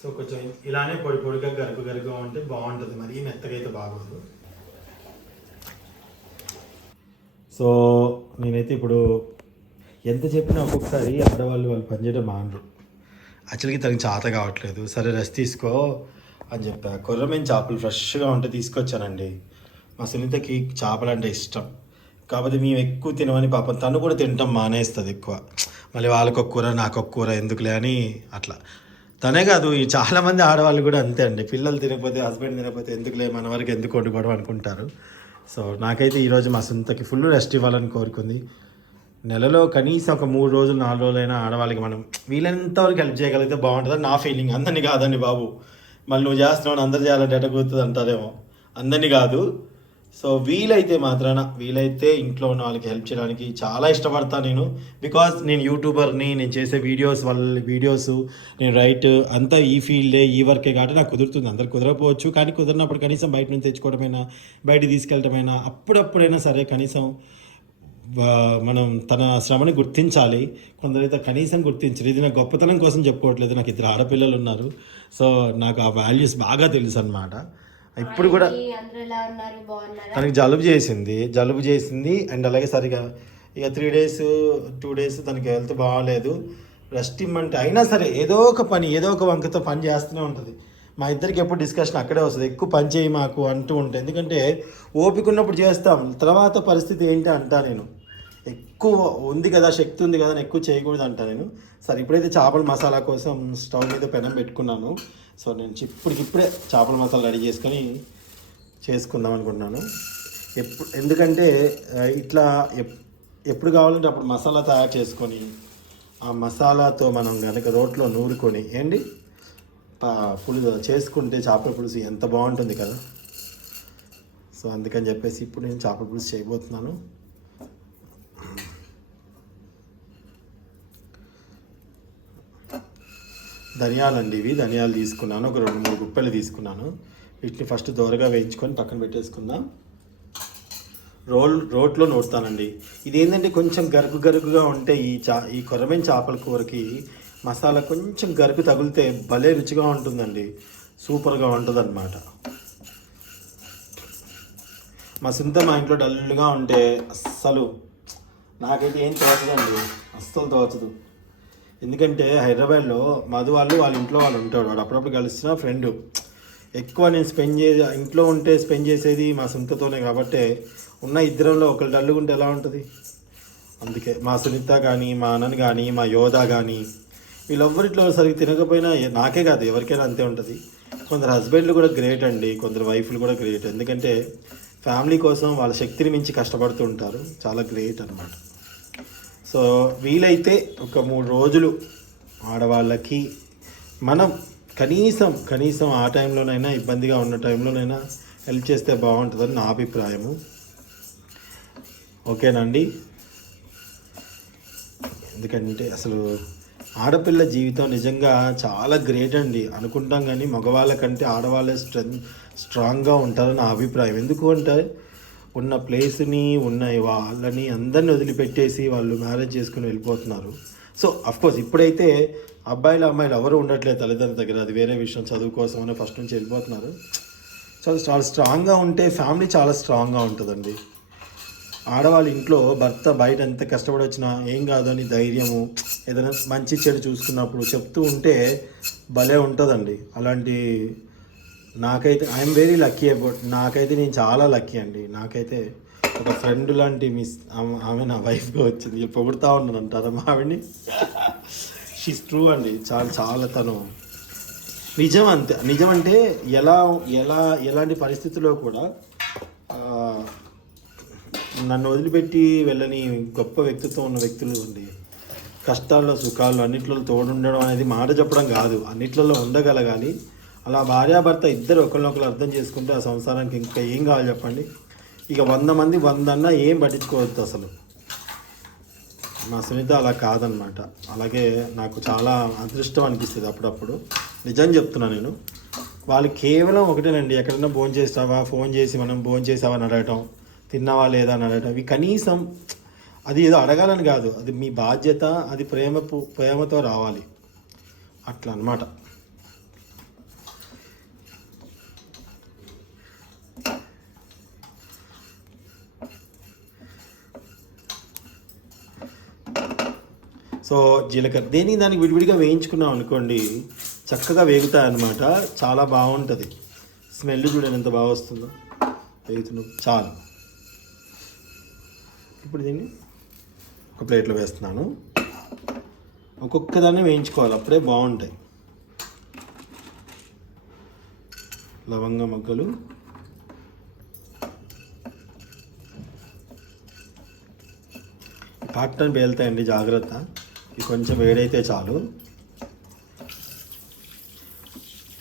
So కొంచెం ఇలానే పొడి పొడిగా గరుకుగా ఉంటే బాగుంటుంది, మరీ మెత్తగా అయితే బాగోదు. సో నేనైతే ఇప్పుడు ఎంత చెప్పినా ఒక్కొక్కసారి ఆడవాళ్ళు పనిచేయడం మానరు. యాక్చువల్గా తనకి చేత కావట్లేదు, సరే రెస్ట్ తీసుకో అని చెప్పా. కొర్రమీన చేపలు ఫ్రెష్గా ఉంటే తీసుకొచ్చానండి. మా సునీతకి చేపలు అంటే ఇష్టం, కాకపోతే మేము ఎక్కువ తినమని పాపం తను కూడా తినటం మానేస్తుంది ఎక్కువ. మళ్ళీ వాళ్ళకొక కూర నాకొక కూర ఎందుకులే అని అట్లా. తనే కాదు, ఈ చాలామంది ఆడవాళ్ళు కూడా అంతే అండి. పిల్లలు తినకపోతే, హస్బెండ్ తినకపోతే ఎందుకులే మన వరకు ఎందుకు వండుకోవడం అనుకుంటారు. సో నాకైతే ఈరోజు మా సునీతకి ఫుల్ రెస్ట్ ఇవ్వాలని కోరుకుంది. నెలలో కనీసం ఒక 3 రోజులు 4 రోజులైనా ఆడవాళ్ళకి మనం వీలైనంత వరకు హెల్ప్ చేయగలిగితే బాగుంటుందని నా ఫీలింగ్. అందరినీ కాదండి బాబు, మళ్ళీ నువ్వు చేస్తున్నావు అందరు చేయాలంటే ఎట కూర్తుంది అంటారేమో. అందరినీ కాదు. సో వీలైతే ఇంట్లో ఉన్న వాళ్ళకి హెల్ప్ చేయడానికి చాలా ఇష్టపడతాను నేను. బికాజ్ నేను యూట్యూబర్ని, నేను చేసే వీడియోస్ నేను రైట్ అంతా ఈ ఫీల్డే, ఈ వర్కే కాబట్టి నాకు కుదురుతుంది. అందరికి కుదరకపోవచ్చు, కానీ కుదిరినప్పుడు కనీసం బయట నుంచి తెచ్చుకోవడమైనా, బయట తీసుకెళ్ళటమైనా, అప్పుడప్పుడైనా సరే కనీసం మనం తన శ్రమని గుర్తించాలి. కొందరైతే కనీసం గుర్తించరు. ఇది నా గొప్పతనం కోసం చెప్పుకోవట్లేదు, నాకు 2 ఆడపిల్లలు ఉన్నారు. సో నాకు ఆ వాల్యూస్ బాగా తెలుసు అన్నమాట. ఇప్పుడు కూడా తనకి జలుబు చేసింది అండ్ అలాగే సరిగా ఇక 2 డేస్ తనకి హెల్త్ బాగాలేదు. రెస్ట్ ఇమ్మంటే అయినా సరే ఏదో ఒక వంకతో పని చేస్తూనే ఉంటుంది. మా ఇద్దరికి ఎప్పుడు డిస్కషన్ అక్కడే వస్తుంది, ఎక్కువ పని చేయి మాకు అంటూ ఉంటాయి. ఎందుకంటే ఓపిక ఉన్నప్పుడు చేస్తాం, తర్వాత పరిస్థితి ఏంటి అంటా నేను. ఎక్కువ ఉంది కదా, శక్తి ఉంది కదా అని ఎక్కువ చేయకూడదు అంటా నేను. సరే ఇప్పుడైతే చేపల మసాలా కోసం స్టవ్ మీద పెనం పెట్టుకున్నాను. సో నేను ఇప్పుడే చేపల మసాలా రెడీ చేసుకుందాం అనుకుంటున్నాను. ఎందుకంటే ఇట్లా ఎప్పుడు కావాలంటే అప్పుడు మసాలా తయారు చేసుకొని ఆ మసాలాతో మనం కనుక రోట్లో నూరుకొని పులుసు చేసుకుంటే చేపల పులుసు ఎంత బాగుంటుంది కదా. సో అందుకని చెప్పేసి ఇప్పుడు నేను చేపల పులుసు చేయబోతున్నాను. ధనియాలు తీసుకున్నాను, ఒక 2-3 గుప్పెలు తీసుకున్నాను. వీటిని ఫస్ట్ దోరగా వేయించుకొని పక్కన పెట్టేసుకుందాం. రోట్లో నూరుతానండి. ఇదేంటంటే కొంచెం గరుకుగా ఉంటే ఈ కొర్రమీన చేపల కూరకి మసాలా కొంచెం గరుకు తగిలితే భలే రుచిగా ఉంటుందండి, సూపర్గా ఉంటుంది అన్నమాట. మా ఇంట్లో డల్గా ఉంటే అస్సలు నాకైతే ఏం తోచదండి, అస్సలు తోచదు. ఎందుకంటే హైదరాబాద్లో మధు వాళ్ళ ఇంట్లో ఉంటాడు, వాడు అప్పుడప్పుడు కలిసిన ఫ్రెండ్. ఎక్కువ నేను ఇంట్లో ఉంటే స్పెండ్ చేసేది మా సునీతతోనే కాబట్టి ఉన్న ఇద్దరంలో ఒకరు డల్లుగా ఉంటే ఎలా ఉంటుంది. అందుకే మా సునీత కానీ, మా అన్నని కానీ, మా యోధా కానీ వీళ్ళెవ్వరిట్లో సరిగ్గా తినకపోయినా నాకే కాదు ఎవరికైనా అంతే ఉంటుంది. కొందరు హస్బెండ్లు కూడా గ్రేట్ అండి, కొందరు వైఫ్లు కూడా గ్రేట్. ఎందుకంటే ఫ్యామిలీ కోసం వాళ్ళ శక్తిని మించి కష్టపడుతూ ఉంటారు, చాలా గ్రేట్ అనమాట. సో వీలైతే ఒక 3 రోజులు ఆడవాళ్ళకి మనం కనీసం ఆ టైంలోనైనా, ఇబ్బందిగా ఉన్న టైంలోనైనా హెల్ప్ చేస్తే బాగుంటుందని నా అభిప్రాయము. ఓకేనండి. ఎందుకంటే అసలు ఆడపిల్ల జీవితం నిజంగా చాలా గ్రేట్ అండి అనుకుంటాం, కానీ మగవాళ్ళ కంటే ఆడవాళ్ళే స్ట్రాంగ్గా ఉంటారని నా అభిప్రాయం. ఎందుకు అంటే ఉన్న ప్లేస్ని, ఉన్న వాళ్ళని అందరిని వదిలిపెట్టేసి వాళ్ళు మ్యారేజ్ చేసుకుని వెళ్ళిపోతున్నారు. సో అఫ్కోర్స్ ఇప్పుడైతే అమ్మాయిలు ఎవరు ఉండట్లేదు తల్లిదండ్రుల దగ్గర, అది వేరే విషయం. చదువు కోసమనే ఫస్ట్ నుంచి వెళ్ళిపోతున్నారు. చాలా స్ట్రాంగ్గా ఉంటే ఫ్యామిలీ చాలా స్ట్రాంగ్గా ఉంటుందండి. ఆడవాళ్ళ ఇంట్లో భర్త బయట ఎంత కష్టపడి వచ్చినా ఏం కాదు అని ధైర్యము, ఏదైనా మంచి చెడు చూసుకున్నప్పుడు చెప్తూ ఉంటే భలే ఉంటుందండి. అలాంటి నాకైతే ఐఎమ్ వెరీ లక్కీ అబౌట్, నాకైతే నేను చాలా లక్కీ అండి. నాకైతే ఒక ఫ్రెండ్ లాంటి ఆమె నా వైఫ్గా వచ్చింది. పొగుడుతూ ఉన్నాను అంటారా మా ఆవిడ్ని. షీస్ ట్రూ అండి, చాలా తను నిజం అంటే ఎలాంటి పరిస్థితుల్లో కూడా నన్ను వదిలిపెట్టి వెళ్ళని గొప్ప వ్యక్తిత్వం ఉన్న వ్యక్తులు అండి. కష్టాల్లో సుఖాల్లో అన్నిట్లో తోడుండడం అనేది మాట చెప్పడం కాదు, అన్నిట్లలో ఉండగలగాలి. అలా భార్యాభర్త ఇద్దరు ఒకరినొకరు అర్థం చేసుకుంటే ఆ సంసారానికి ఇంకా ఏం కావాలి చెప్పండి. ఇక 100 మంది 100 అన్నా ఏం పట్టించుకోవద్దు అసలు. మా సునీత అలా కాదనమాట. అలాగే నాకు చాలా అదృష్టం అనిపిస్తుంది అప్పుడప్పుడు, నిజం చెప్తున్నా నేను. వాళ్ళు కేవలం ఒకటేనండి, ఎక్కడైనా ఫోన్ చేసి మనం భోంచేసావా అని అడగటం, తిన్నావా లేదా అని అడగటం. ఇవి కనీసం అది ఏదో అడగాలని కాదు, అది మీ బాధ్యత, అది ప్రేమతో రావాలి అట్లా అనమాట. సో జీలకర్ర దేనికి దానికి విడివిడిగా వేయించుకున్నాం అనుకోండి చక్కగా వేగుతాయి అన్నమాట. చాలా బాగుంటుంది. స్మెల్ చూడండి ఎంత బాగా వస్తుందో. వేగుతున్నాం చాలు. ఇప్పుడు దీన్ని ఒక ప్లేట్లో వేస్తున్నాను. ఒక్కొక్క దాన్ని వేయించుకోవాలి, అప్పుడే బాగుంటాయి. లవంగ మొగ్గలు, కాటన్ పేలుతాయండి, జాగ్రత్త. ఇది కొంచెం వేడైతే చాలు.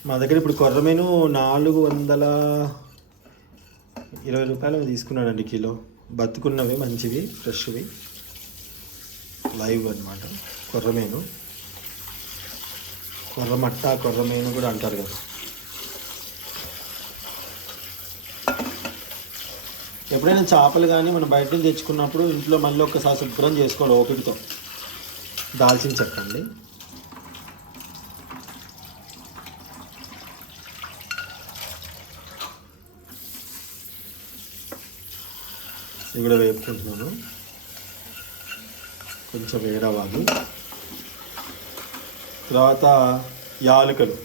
మా దగ్గర ఇప్పుడు కొర్రమీను 420 రూపాయలు తీసుకున్నాడండి కిలో. బతుకున్నవి మంచివి, ఫ్రెష్వి, లైవ్ అన్నమాట. కొర్రమీను, కొర్రమట్ట, కొర్రమీను కూడా అంటారు కదా. ఎప్పుడైనా చేపలు కానీ మనం బయట నుంచి తెచ్చుకున్నప్పుడు ఇంట్లో మళ్ళీ ఒక్కసారి శుభ్రం చేసుకోవాలి ఓపికతో. దాల్చిన చెక్క అండి, ఇది కూడా వేపుకుంటున్నాను. కొంచెం వేడవాలి. తర్వాత యాలకులు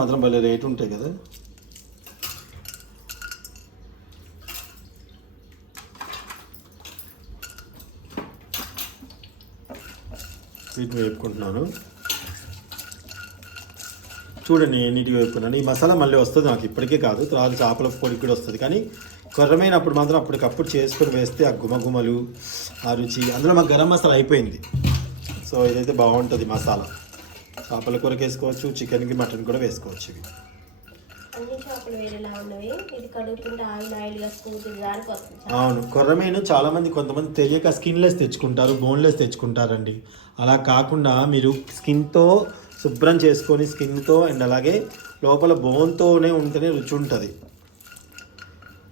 మాత్రం భలే రేటు ఉంటాయి కదా. వీటిని వేపుకుంటున్నాను. చూడండి నీట్గా వేపుకున్నాను. ఈ మసాలా మళ్ళీ వస్తుంది నాకు, ఇప్పటికే కాదు, తర్వాత చేపల పొడికి కూడా వస్తుంది. కానీ కొర్రమైనప్పుడు మాత్రం అప్పటికప్పుడు చేసుకొని వేస్తే ఆ గుమగుమలు, ఆ రుచి. అందులో మాకు గరం మసాలా అయిపోయింది. సో ఇదైతే బాగుంటుంది మసాలా. చేపల కూరకి వేసుకోవచ్చు, చికెన్కి, మటన్ కూడా వేసుకోవచ్చు. ఇవి అవును. కొర్రమీను చాలామంది, కొంతమంది తెలియక స్కిన్లెస్ తెచ్చుకుంటారు, బోన్లెస్ తెచ్చుకుంటారండి. అలా కాకుండా మీరు స్కిన్తో శుభ్రం చేసుకొని, స్కిన్తో అండ్ అలాగే లోపల బోన్తోనే ఉంటేనే రుచి ఉంటుంది.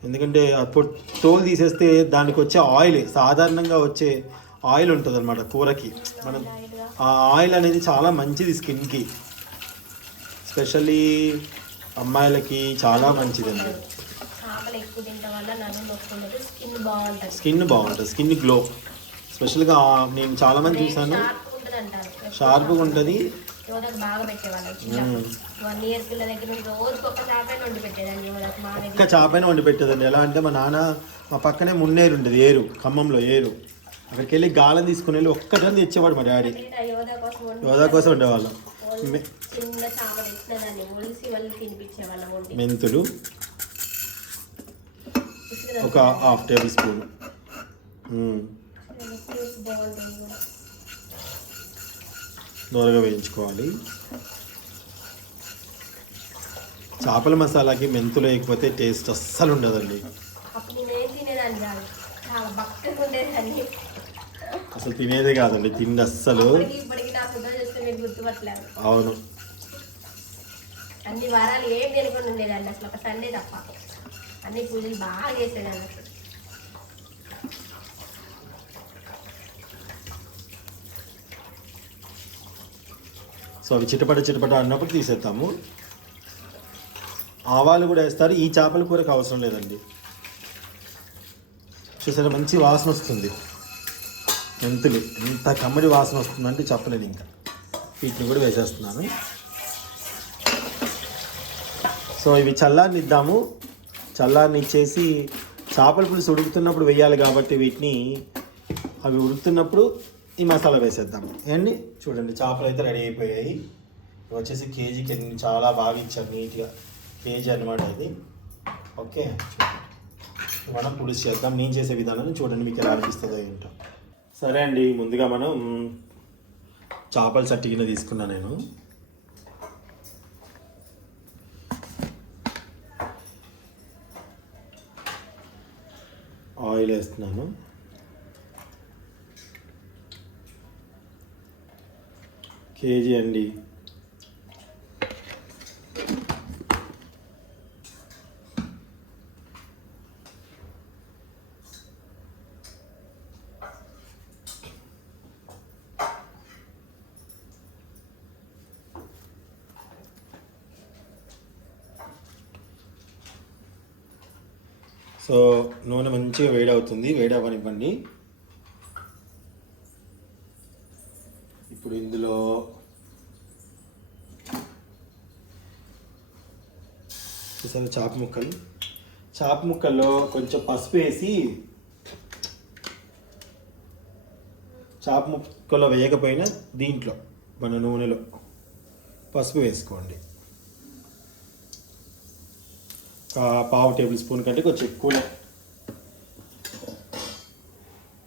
ఎందుకంటే అప్పుడు తోలు తీసేస్తే దానికి వచ్చే ఆయిల్, సాధారణంగా వచ్చే ఆయిల్ ఉంటుంది అనమాట కూరకి. మనం ఆ ఆయిల్ అనేది చాలా మంచిది స్కిన్కి, ఎస్పెషల్లీ అమ్మాయిలకి చాలా మంచిదండి. స్కిన్ బాగుంటుంది, స్కిన్ గ్లో. స్పెషల్గా నేను చాలామంది చూసాను, షార్ప్గా ఉంటుంది. ఒక్క చేపైనా వండి పెట్టేదండి. ఎలా అంటే మా నాన్న, మా పక్కనే మున్నేరు ఉండేది, ఏరు, ఖమ్మంలో ఏరు. అక్కడికి వెళ్ళి గాలం తీసుకుని వెళ్ళి ఒక్కటని తెచ్చేవాడు మా డాడీ. యోధా కోసం ఉండేవాళ్ళం. మెంతులు ఒక 1/2 టేబుల్ స్పూన్, దూరగా వేయించుకోవాలి. చేపల మసాలాకి మెంతులు వేయకపోతే టేస్ట్ అస్సలు ఉండదండి. అసలు తినేదే కాదండి, తిండి అస్సలు. అవును. అన్ని వారాలు ఏం తినకుండా ఉండేదాన్ని అసలు, ఒక సండే తప్ప. అన్ని పూజలు బాగా చేసేదాన్ని అసలు. సో అవి చిటపట అన్నప్పుడు తీసేస్తాము. ఆవాలు కూడా వేస్తారు. ఈ చేపల కూరకు అవసరం లేదండి. చూసారా మంచి వాసన వస్తుంది. మెంతులు ఎంత కమ్మడి వాసన వస్తుందంటే చెప్పలేదు. ఇంకా వీటిని కూడా వేసేస్తున్నాను. సో ఇవి చల్లారనిద్దాము. చల్లారనిచ్చేసి చేపల పులుసు ఉడుకుతున్నప్పుడు వేయాలి కాబట్టి వీటిని, అవి ఉడుకుతున్నప్పుడు ఈ మసాలా వేసేద్దాము. ఏంటి చూడండి, చేపలు అయితే రెడీ అయిపోయాయి. వచ్చేసి కేజీకి చాలా బాగా ఇచ్చారు, నీట్గా కేజీ అనమాట ఇది. ఓకే, మనం పులుసు చేద్దాం. నేను చేసే విధానాన్ని చూడండి, మీకు ఎలా అనిపిస్తుందో ఏంటో. సరే అండి, ముందుగా మనం చేపల చట్టిగిన తీసుకున్నా నేను. ఆయిల్ వేస్తున్నాను. కేజీ అండి. సో నూనె మంచిగా వేడవుతుంది, వేడి అవ్వనివ్వండి. ఇందులో చూసారా చాప ముక్కల్లో కొంచెం పసుపు వేసి, చాప ముక్కలో వేయకపోయినా దీంట్లో మన నూనెలో పసుపు వేసుకోండి. పావు టేబుల్ స్పూన్ కంటే కొంచెం ఎక్కువనే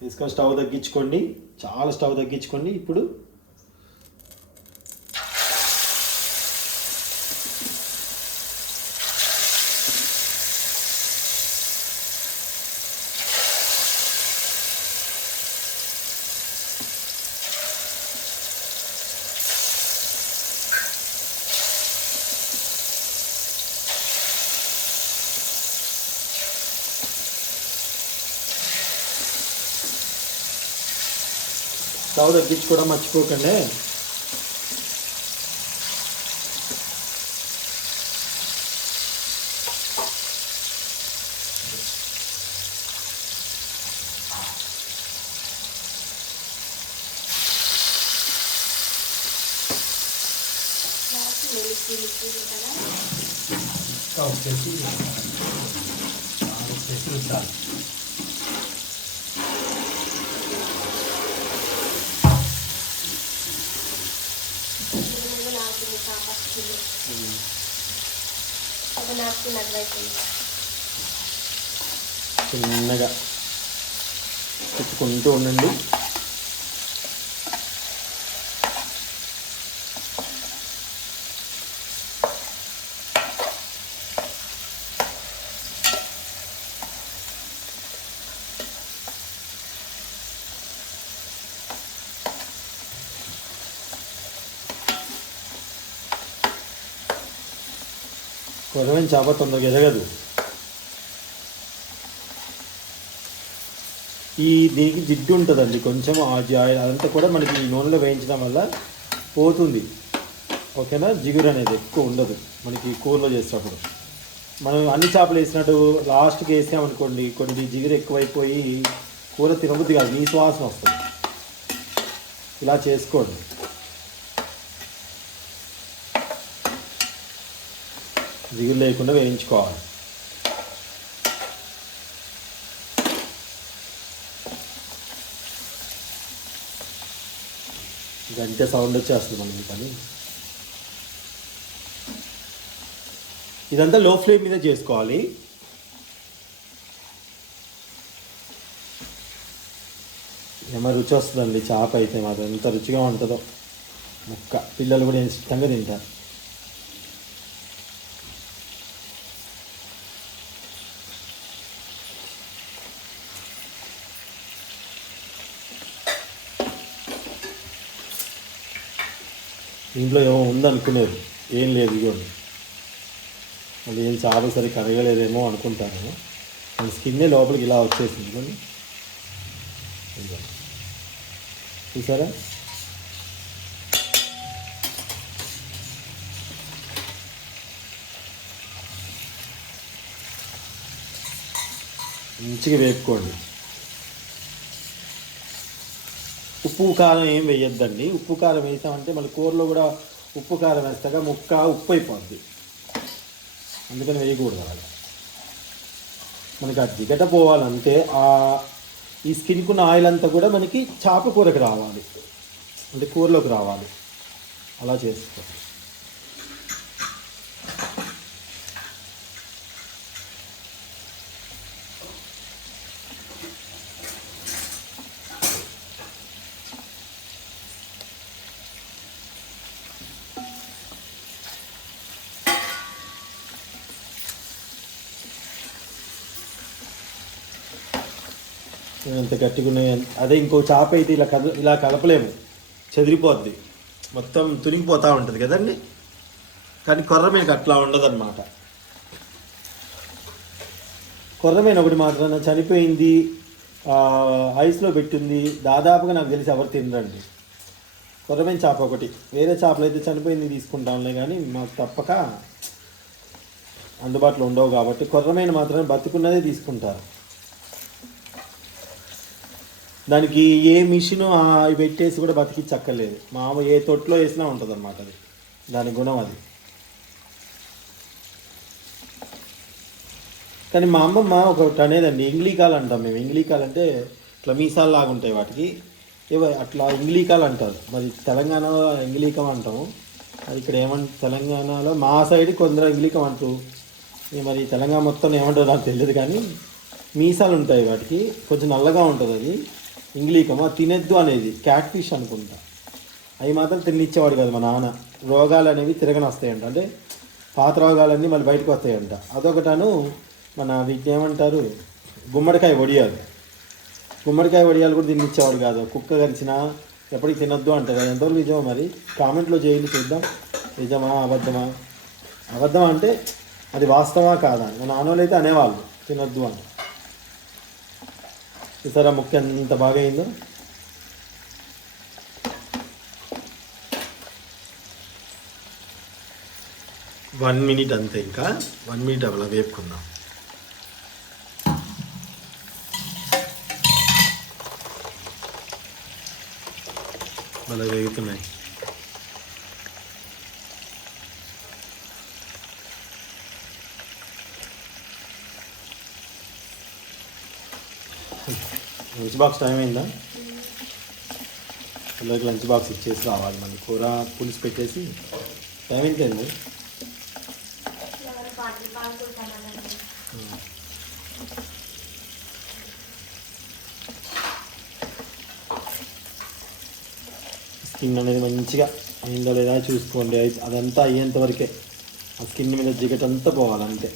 వేసుకొని స్టవ్ తగ్గించుకోండి. చాలా స్టవ్ తగ్గించుకోండి. ఇప్పుడు స్టవ్ తగ్గించుకోవడం మర్చిపోకండి. చిన్నగా తిప్పుకుంటూ ఉండండి. కొరమైన చేప తొందరగా ఎదగదు. దీనికి జిడ్డు ఉంటుందండి కొంచెం, అదంతా కూడా మనకి ఈ నూనెలో వేయించడం వల్ల పోతుంది. ఓకేనా? జిగురు అనేది ఎక్కువ ఉండదు మనకి కూరలో చేసేటప్పుడు. మనం అన్ని చేపలు వేసినట్టు లాస్ట్కి వేసామనుకోండి, కొన్ని జిగురు ఎక్కువైపోయి కూర తినబుద్ధి కాదు, నీ సువాసన వస్తుంది. ఇలా చేసుకోండి. జిగురు లేకుండా వేయించుకోవాలి. గంట సౌండ్ వచ్చేస్తుంది మనకి పని. ఇదంతా లో ఫ్లేమ్ మీద చేసుకోవాలి. ఏమో రుచి వస్తుందండి చేప అయితే మాత్రం, ఎంత రుచిగా ఉంటుందో ముక్క. పిల్లలు కూడా ఇష్టంగా తింటారు. ఇంట్లో ఏమో ఉందనుకునేది, ఏం లేదు. ఇదిగోండి, అది ఏం చేప సరి కరగలేదేమో అనుకుంటాను. మన స్కిన్నే లోపలికి ఇలా వచ్చేసింది. ఇదిగోండి, చూసారా? మంచిగా వేపుకోండి. ఉప్పు కారం ఏం వేయొద్దండి. ఉప్పు కారం వేసామంటే మళ్ళీ కూరలో కూడా ఉప్పు కారం వేస్తాగా ముక్క ఉప్పు అయిపోద్ది, అందుకని వేయకూడదు. అలాగా మనకి ఆ జిగట పోవాలంటే ఈ స్కిన్కున్న ఆయిల్ అంతా కూడా మనకి చేప కూరకు రావాలి, అంటే కూరలోకి రావాలి. అలా చేసుకోవాలి. ఎంత గట్టిగా ఉన్నాయి. అదే ఇంకో చేప అయితే ఇలా కలపలేము, చెదిరిపోద్ది, మొత్తం తునిగిపోతూ ఉంటుంది కదండి. కానీ కొర్రమీనకి అట్లా ఉండదన్నమాట. కొర్రమీన ఒకటి మాత్రం చనిపోయింది, ఐస్లో పెట్టింది, దాదాపుగా నాకు తెలిసి ఎవరు తినరండి. కొర్రమీన చేప ఒకటి. వేరే చేపలు అయితే చనిపోయింది తీసుకుంటాంలే, కానీ మాకు తప్పక అందుబాటులో ఉండవు కాబట్టి కొర్రమీన మాత్రమే బతుకున్నదే తీసుకుంటారు. దానికి ఏ మిషన్ పెట్టేసి కూడా బతికిచ్చక్కర్లేదు. మామూలు ఏ తొట్లో వేసినా ఉంటుంది అన్నమాట. అది దాని గుణం అది. కానీ మా అమ్మమ్మ ఒకటి అనేదండి, ఇంగ్లీకాలు అంటాం మేము. ఇంగ్లీకాలు అంటే ఇట్లా మీసాలు లాగా ఉంటాయి వాటికి, ఏవో అట్లా ఇంగ్లీకాలు అంటారు. మరి తెలంగాణలో ఇంగ్లీకం అంటాము, అది ఇక్కడ తెలంగాణలో మా సైడ్ కొందరు ఇంగ్లీకం అంటారు. మరి తెలంగాణ మొత్తం ఏమంటారు నాకు తెలియదు, కానీ మీసాలు ఉంటాయి వాటికి, కొంచెం నల్లగా ఉంటుంది అది ఇంగ్లీకం. అది తినెద్దు అనేది క్యాట్ ఫిష్ అనుకుంటా. అవి మాత్రం తినిచ్చేవాడు కదా మా నాన్న. రోగాలు అనేవి తిరగని వస్తాయంట, అంటే పాత రోగాలన్నీ మళ్ళీ బయటకు వస్తాయంట. అదొకటాను. మన వీటిని ఏమంటారు, గుమ్మడికాయ వడియాలు. గుమ్మడికాయ వడియాలు కూడా తినిచ్చేవాడు కాదు. కుక్క కరిచినా ఎప్పటికి తినొద్దు అంటారు. అది ఎంతవరకు నిజమో మరి కామెంట్లో చేయండి, చూద్దాం. నిజమా అబద్ధమా? అబద్ధమా అంటే అది వాస్తవా కాదా? మా నాన్నోళ్ళు అయితే అనేవాళ్ళు తినొద్దు అని. చూసారా ముక్క ఎంత బాగా అయిందో. వన్ మినిట్ అంతే, ఇంకా 1 మినిట్ అలా వేపుకుందాం. అలా వేగుతున్నాయి. లంచ్ బాక్స్ టైం అయిందా? పిల్లలకి లంచ్ బాక్స్ ఇచ్చేసి రావాలి. మళ్ళీ కూర పులుసు పెట్టేసి. టైం ఎంత అయింది? స్కిన్ అనేది మంచిగా అయిందా లేదా చూసుకోండి. అదంతా అయ్యేంత వరకే ఆ స్కిన్ మీద జిగట్ అంతా పోవాలంతే.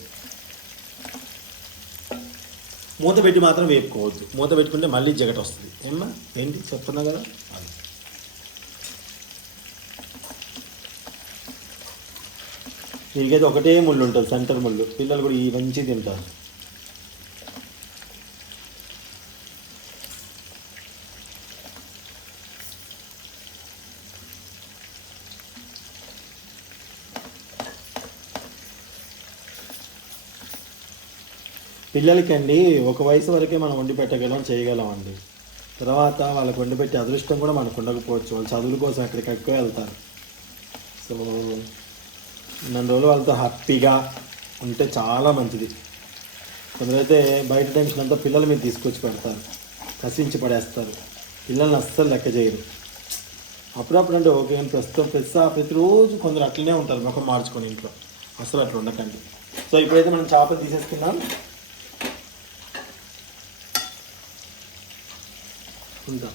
మూత పెట్టి మాత్రం వేపుకోవద్దు. మూత పెట్టుకుంటే మళ్ళీ జిగట వస్తుంది. ఏమ్మా ఏంటి చెప్తున్నా కదా అది. దీనికైతే ఒకటే ముళ్ళు ఉంటుంది, సెంటర్ ముళ్ళు. పిల్లలు కూడా ఈ మంచి తింటారు. పిల్లలకండి ఒక వయసు వరకే మనం వండి పెట్టగలం, చేయగలం అండి. తర్వాత వాళ్ళకి వండి పెట్టే అదృష్టం కూడా మనకు ఉండకపోవచ్చు. వాళ్ళు చదువుల కోసం ఎక్కడికి ఎక్కువ వెళ్తారు. సో నన్ను రోజులు వాళ్ళతో హ్యాపీగా ఉంటే చాలా మంచిది. కొందరైతే బయట టెన్షన్ అంతా పిల్లల మీద తీసుకొచ్చి పెడతారు, కసించి పడేస్తారు. పిల్లల్ని అస్సలు లెక్క చేయరు. అప్పుడప్పుడు అంటే ఓకే, ప్రతిరోజు కొందరు అట్లనే ఉంటారు ముఖం మార్చుకొని ఇంట్లో. అసలు అట్లా ఉండకండి. సో ఇప్పుడైతే మనం చేపలు తీసేసుకున్నాం. ఉంటా.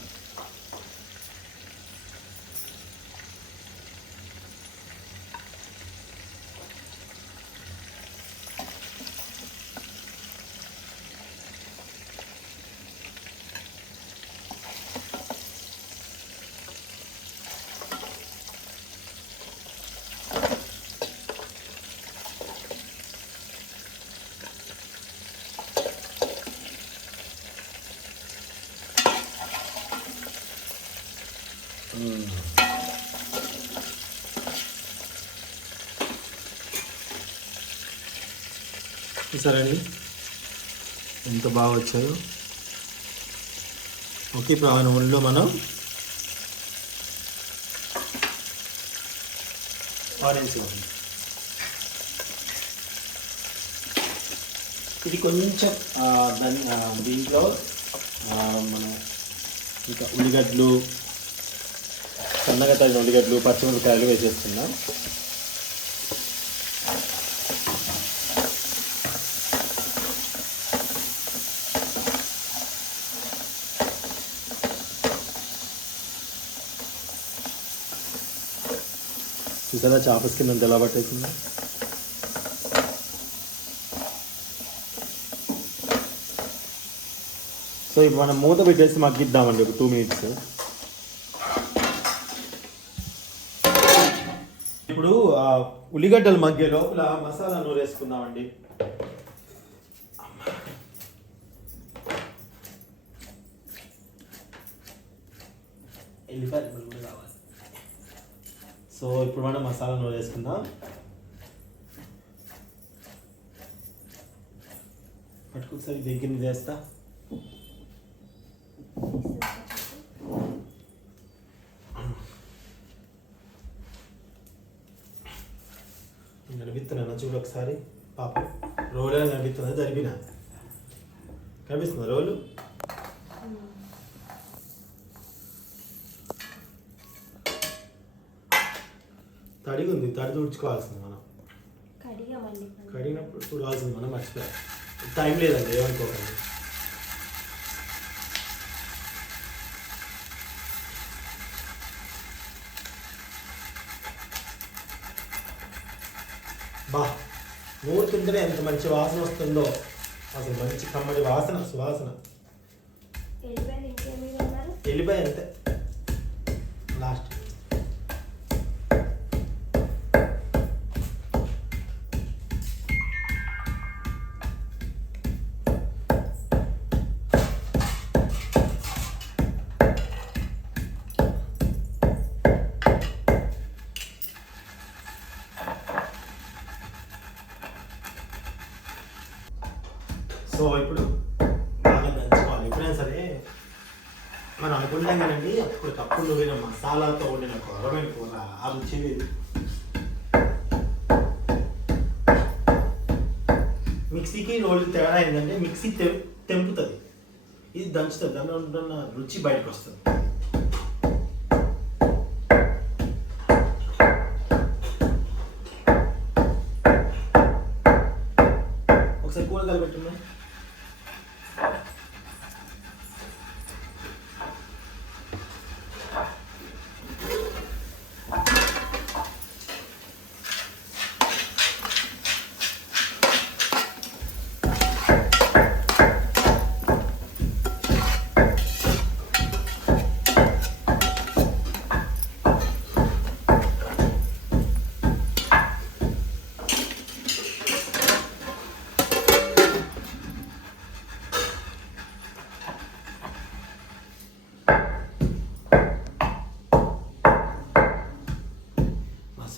చూసారండి ఎంత బాగా వచ్చాయో. ఓకే, ఇప్పుడు ఆ నూనెలో మనం ఆరెంజ్ ఇది కొంచెం దీంట్లో మన ఇంకా ఉల్లిగడ్డలు, సన్నగా తగిన ఉల్లిగడ్డలు, పచ్చిమిరపకాయలు వేసేస్తున్నాం. చూసారా చేప స్కిన్ అంత ఎలా పట్టేసింది. సో ఇప్పుడు మనం మూత పెట్టేసి మగ్గిద్దామండి ఒక 2 మినిట్స్. ఇప్పుడు ఉల్లిగడ్డలు మగ్గే లోపల మసాలా నూరేసుకుందామండి. ఎల్లిపాయలు కూడా కావాలి. సో ఇప్పుడు మనం మసాలా నూరేసుకుందాం. పట్టుకొకసారి దగ్గర చేస్తా. నడిపిస్తున్నా చూడు ఒకసారి పాప రోల్ అని కనిపిస్తుందా జరిపిన కనిపిస్తుందా రోలు తడిగా ఉంది తడి తుడుచుకోవాల్సింది మనం కడిగినప్పుడు చూడాల్సింది మనం మర్చిపోయాం టైం లేదండి ఏమనుకోకండి బా నూరుతుంటేనే ఎంత మంచి వాసన వస్తుందో అసలు మంచి కమ్మడి వాసన సువాసన వెళ్ళిపోయి అంతే లాస్ట్ సో ఇప్పుడు బాగా దంచుకోవాలి ఎప్పుడైనా సరే మనం అనుకుంటాం కదండి అప్పుడు కప్పుడు నూరిన మసాలాతో వండిన కొరమైన కూర ఆ రుచి వేరు మిక్సీకి రోల్ తేడా ఏంటంటే మిక్సీ తెంపుతుంది ఇది దంచుతుంది దానిలో ఉంటున్న రుచి బయటకు వస్తుంది ఒకసారి కూర కలిపెట్టున్నా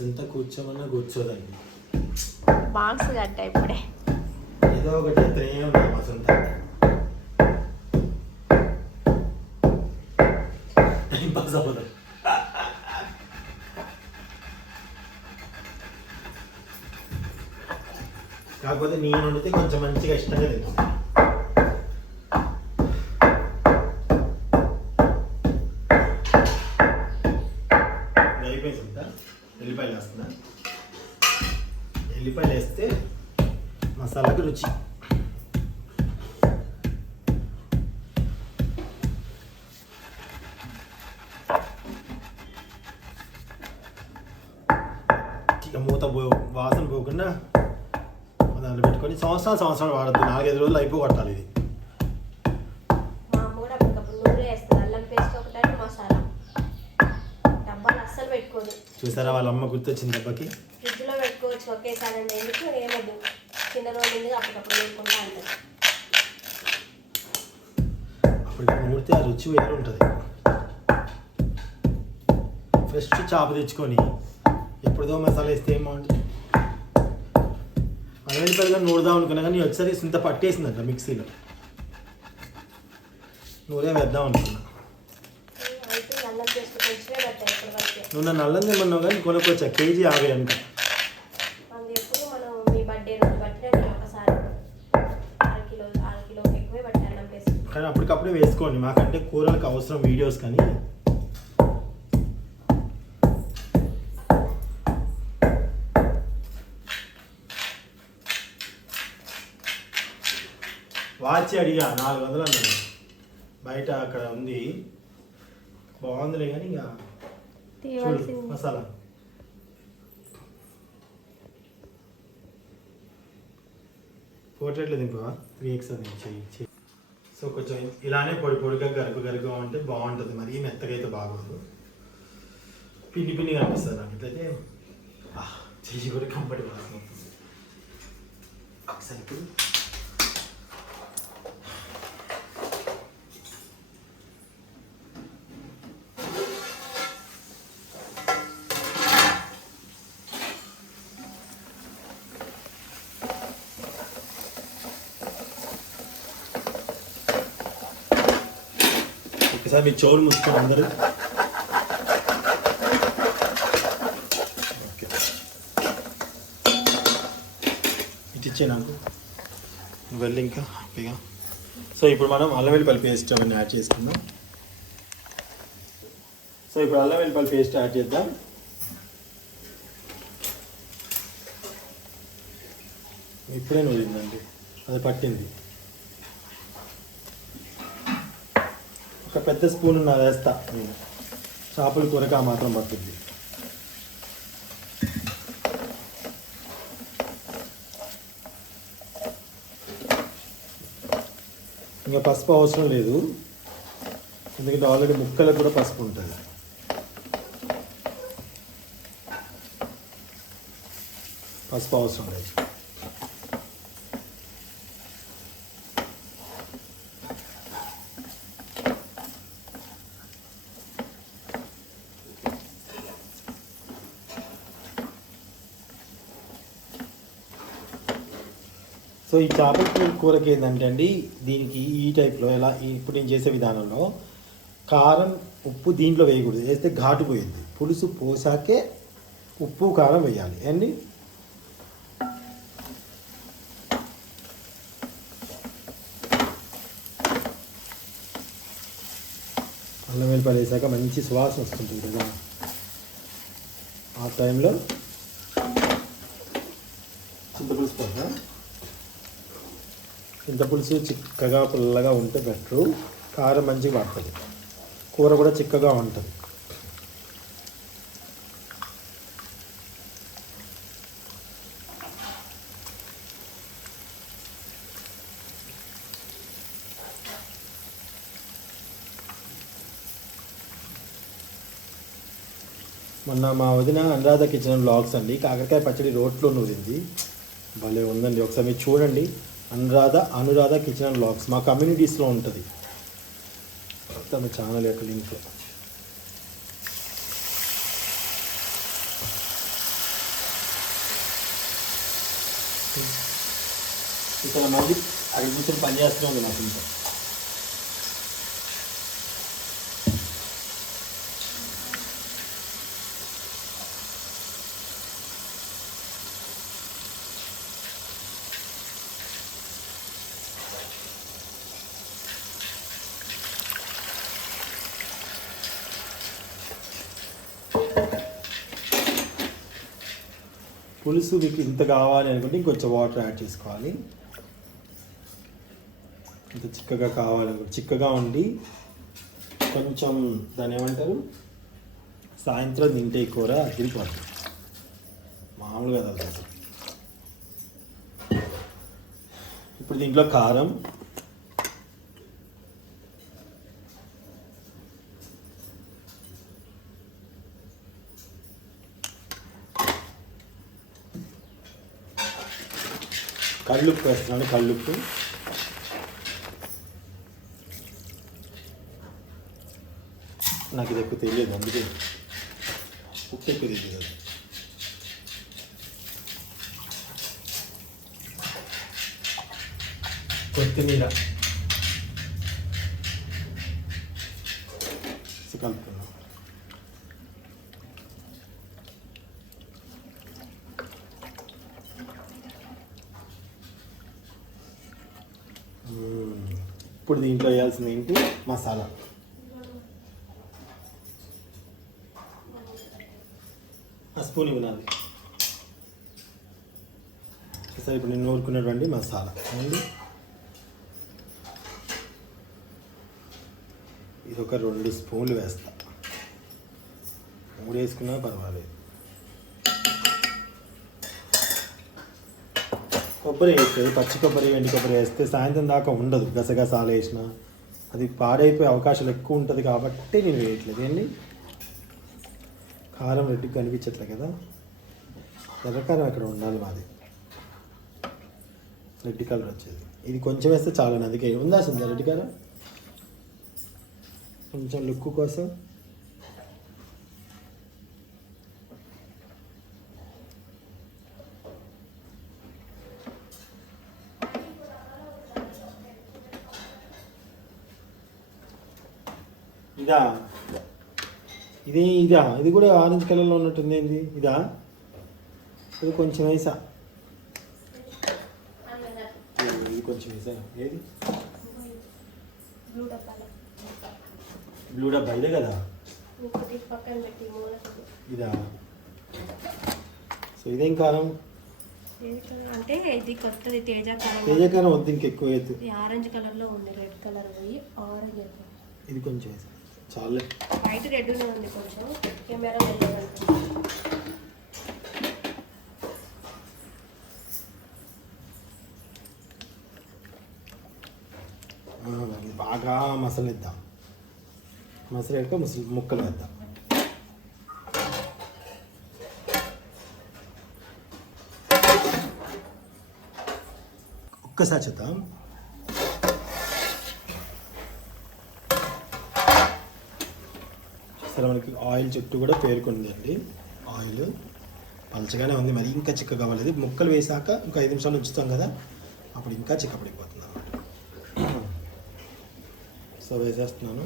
ఎంత కూర్చోమన్నా కూర్చోదండి బాక్స్ కట్ట ఇప్పుడే ఏదో ఒకటి ఎత్తనే ఉన్నాయి మా సొంత టైం పాస్ అవ్వదు కాకపోతే నేను వండితే కొంచెం మంచిగా ఇష్టంగా తింటాను అయిపోయింది ఎల్లిపాయలు వేస్తున్నా ఎల్లిపాయలు వేస్తే మసాలాకు రుచి ఇక మూత వాసన పోకుండా దాంట్లో పెట్టుకొని సంవత్సరాలు వాడద్దు 4-5 రోజులు అయిపోగొట్టాలి ఇది చూసారా వాళ్ళ అమ్మ గుర్తొచ్చింది దెబ్బకి ఫ్రిడ్జ్లో పెట్టుకోవచ్చు ఒకేసారి ఎందుకు ఏమద్దు చిన్న రోజు అప్పటికప్పుడు వేసుకుంటా అంటారు అప్పటికి నూరితే ఆ రుచి వేరు ఉంటుంది ఫ్రెష్ చేప తెచ్చుకొని ఎప్పుడుదో మసాలా వేస్తే ఏం బాగుంటుంది 10 రూపాయలుగా నూరుదాం అనుకున్నా కానీ ఒకసారి ఇంత పట్టేసిందంట మిక్సీలో నూరే వేద్దాం అనుకున్నా నువ్వు నన్ను అల్లం తెమ్మన్నావు కానీ కొనుక్కొచ్చా కేజీ 50 అంట కానీ అప్పటికప్పుడే వేసుకోండి మాకంటే కూరలకు అవసరం వీడియోస్ కానీ వాచి అడిగా 400 అన్నాను బయట అక్కడ ఉంది బాగుందిలే కానీ ఇంకా చూడు మసాలా పోర్ట్రేట్లో దింపవా 3x అది చెయ్యి సో కొంచెం ఇలానే పొడిగా గరుకుగా ఉంటే బాగుంటుంది మరి మెత్తగా అయితే బాగోదు పిండి కనిపిస్తుంది నాకు ఇట్లయితే చెయ్యి కూడా కంఫర్ట్ వాసన అవుతుంది ఒకసారి ఇప్పుడు ఒకసారి మీ చెవులు ముట్టుకోండి అందరూ ఇచ్చే నాకు నువ్వు వెళ్ళి ఇంకా హ్యాపీగా. సో ఇప్పుడు మనం అల్లం వెల్లిపల్లి పేస్ట్ అవన్నీ యాడ్ చేసుకుందాం. సో ఇప్పుడు అల్లం వెల్లిపల్లి పేస్ట్ యాడ్ చేద్దాం. ఇప్పుడే నూరిందండి, అది పట్టింది. ఒక పెద్ద స్పూన్ వేస్తా నేను, చేపల కూరగా మాత్రం పట్టుద్ది. ఇంకా పసుపు అవసరం లేదు, ఎందుకంటే ఆల్రెడీ ముక్కలకు కూడా పసుపు ఉంటుంది. పసుపు అవసరం లేదు. సో ఈ చేపల కూరకి ఏంటంటే అండి, దీనికి ఈ టైప్లో ఎలా ఇప్పుడు నేను చేసే విధానంలో కారం ఉప్పు దీంట్లో వేయకూడదు, వేస్తే ఘాటు పోయింది. పులుసు పోసాకే ఉప్పు కారం వేయాలి అండి. అల్లం వెల్లిపాయలు వేసాక మంచి సువాసన వస్తుంటుంది కదా, ఆ టైంలో చింతపులుసు పోసా. చింతపులుసు చిక్కగా పుల్లగా ఉంటే బెటరు, కారం మంచిగా పడుతుంది, కూర కూడా చిక్కగా ఉంటుంది. మొన్న మా వదిన అనురాధ కిచెన్ బ్లాగ్స్ అండి కాకరకాయ పచ్చడి రోట్లో నూరింది, భలే ఉందండి. ఒకసారి మీరు చూడండి, అనురాధ కిచెన్ బ్లాగ్స్ మా కమ్యూనిటీస్లో ఉంటుంది, తమ ఛానల్ యొక్క లింక్. ఇక్కడ మళ్ళీ అక్కడ కూర్చొని పనిచేస్తూనే ఉంది నాకు ఇంకా. పులుసు మీకు ఇంత కావాలి అనుకుంటే ఇంకొంచెం వాటర్ యాడ్ చేసుకోవాలి. ఇంత చిక్కగా కావాలనుకుంటే చిక్కగా ఉండి కొంచెం దాన్ని ఏమంటారు, సాయంత్రం తింటే కూర అదిరిపోతుంది, మామూలుగా తగ్గదు. ఇప్పుడు దీంట్లో కారం, కళ్ళుప్పు వేస్తున్నాను. కళ్ళుప్పు నాకు ఇది ఎక్కువ తెలియదు, అందుకే ఉప్పు ఎక్కువ తెలియదు. కొత్తిమీర కలుపుతున్నాం. ఇప్పుడు దీంట్లో వేయాల్సింది ఏంటి, మసాలా. ఆ స్పూన్ ఇవ్వనాలి. సరే ఇప్పుడు నేను నూరుకున్నటువంటి మసాలా అండి, ఇది ఒక 2 స్పూన్లు వేస్తా, 3 వేసుకున్నా పర్వాలేదు. కొబ్బరి వేస్తే, పచ్చి కొబ్బరి ఎండి కొబ్బరి వేస్తే సాయంత్రం దాకా ఉండదు, గసగసాలు వేసినా అది పాడైపోయే అవకాశాలు ఎక్కువ ఉంటుంది కాబట్టి నేను వేయట్లేదు. ఏంటి కారం రెడ్డికి కనిపించట్లే కదా, ఎర్రకారం అక్కడ ఉండాలి, మాది రెడ్డి కలర్ వచ్చేది. ఇది కొంచెం వేస్తే చాలా, అందుకే ఉందాల్సిందా రెడ్డి కారం, కొంచెం లుక్ కోసం. ఇదా ఇది కూడా ఆరెంజ్ కలర్లో ఉన్నట్టుంది, ఏంది ఇదా, ఇది కొంచెం వేసా. ఇది కొంచెం వేసాను. ఏది బ్లూ డబ్బాలో బ్లూ డబ్బా ఇదే కదా, ఇంకోటి పక్కన పెట్టి మూలకి. ఇదా? సో ఇదేం కారం? అంటే ఇది కొత్తది తేజ కారం. తేజ కారం వద్దు, ఇంకెక్కువ వేయద్దు. ఇది ఆరెంజ్ కలర్లో ఉంది, రెడ్ కలర్ పోయి ఆరెంజ్. ఇది కొంచెం వేసాను చాలే. వైట్ రెడ్గానే ఉంది కొంచెం, కెమెరా వెళ్ళాలంటే. బాగా మసలిద్దాం. మసలాక ముక్కలు వేద్దాం. ఒక్కసారి చూద్దాం. సరే, మనకి ఆయిల్ చుట్టూ కూడా పేరుకుందండి. ఆయిల్ పలచగానే ఉంది, మరి ఇంకా చిక్క కావాలి. ముక్కలు వేసాక ఇంకా 5 నిమిషాలు ఉంచుతాం కదా, అప్పుడు ఇంకా చిక్కపడిపోతుంది అన్నమాట. సో వేసేస్తున్నాను.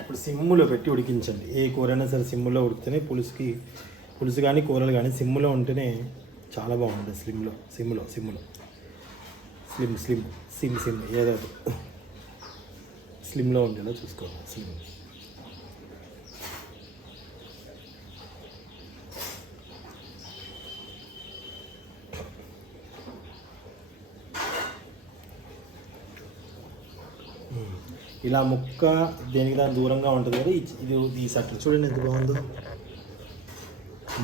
ఇప్పుడు సిమ్ములో పెట్టి ఉడికించండి. ఏ కూరైనా సరే సిమ్ములో ఉడికితేనే పులుసు కానీ కూరలు కానీ సిమ్ములో ఉంటేనే చాలా బాగుంటుంది. సిమ్ములో సిమ్ ఏదో స్లిమ్లో ఉండేలా చూసుకోవాలి. స్లిమ్. ఇలా ముక్క దేనికి దాని దూరంగా ఉంటుంది కదా, ఇది ఈ సట్లు చూడండి ఎంత బాగుందో.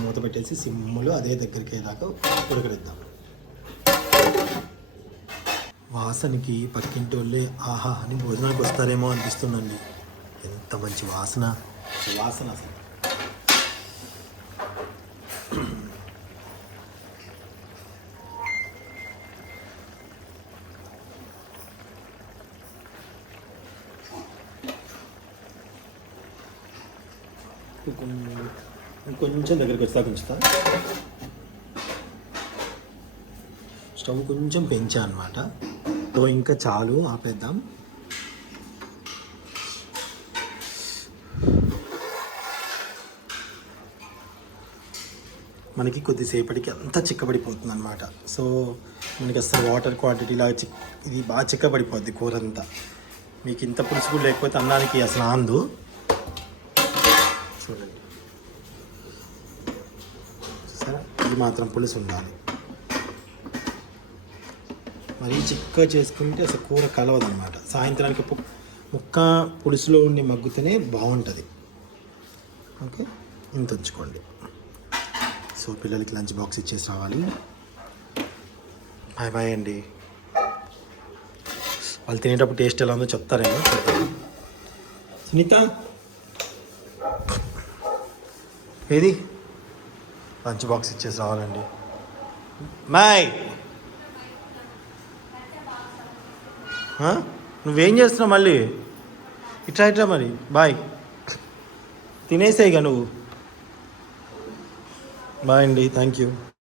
మూత పెట్టేసి సిమ్ములో అదే దగ్గరికి అయ్యేదాకా ఉడకడిద్దాం. వాసనకి పక్కింటి వాళ్ళే ఆహా అని భోజనానికి వస్తారేమో అనిపిస్తుందండి. ఎంత మంచి వాసన అసలు. కొంచెం దగ్గరికి వచ్చేదాకా ఉంచుతా. స్టవ్ కొంచెం పెంచా అనమాట. సో ఇంకా చాలు, ఆపేద్దాం. మనకి కొద్దిసేపటికి అంతా చిక్కబడిపోతుంది అనమాట. సో మనకి అసలు వాటర్ క్వాంటిటీ లాగా ఇది బాగా చిక్కబడిపోద్ది కూర అంతా. మీకు ఇంత పులుసు కూడా లేకపోతే అన్నానికి అసలు ఆందు. చూడండి, చూసారా, ఇది మాత్రం పులుసు ఉండాలి. మరీ చిక్కగా చేసుకుంటే అసలు కూర కలవదు అనమాట. సాయంత్రానికి ముక్క పులుసులో ఉండి మగ్గుతూనే బాగుంటుంది. ఓకే, ఇంత ఉంచుకోండి. సో పిల్లలకి లంచ్ బాక్స్ ఇచ్చేసి రావాలి. బాయ్ బాయ్ అండి. వాళ్ళు తినేటప్పుడు టేస్ట్ ఎలా ఉందో చెప్తారేమో. సునీత ఏది లంచ్ బాక్స్ ఇచ్చేసి రావాలండి. మాయ్, నువ్వేం చేస్తున్నావు మళ్ళీ? ఇట్రా మరి. బాయ్, తినేసాయిగా నువ్వు. బాయ్ అండి, థ్యాంక్ యూ.